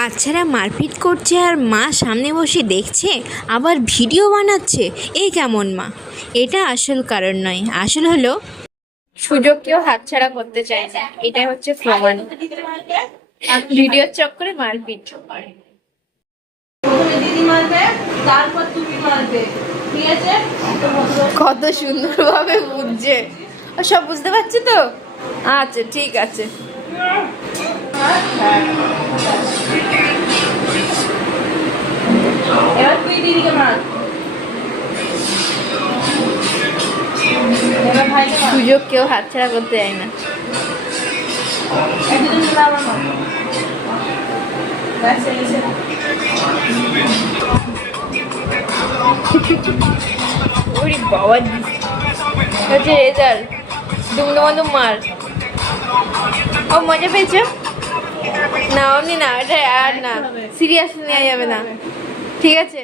বাচ্চারা মারপিট করছে আর মা সামনে বসে দেখছে, আবার ভিডিও বানাচ্ছে। এই কেমন মা? এটা আসল কারণ নয়, আসল হলো সুযোগ কেউ হাতছাড়া করতে চায় না। এটাই হচ্ছে প্রমাণ। ভিডিওর চক্করে মারপিট। কত সুন্দরভাবে বুঝছে, সব বুঝতে পারছি তো। আচ্ছা ঠিক আছে। এবার তুই দিদিকে মার। এবার ভাইকে মার। সুযোগ কেউ হাতছাড়া করতে চায় না। একদিন মিলে আমার মার। ব্যাস এসে ওরে বাবা, হচ্ছে রেজাল্ট। দুমদুমাদুম মার। ও মজা পেয়েছো? না অমনি না, এটা আর না, সিরিয়াস নেওয়া যাবে না। ঠিক আছে।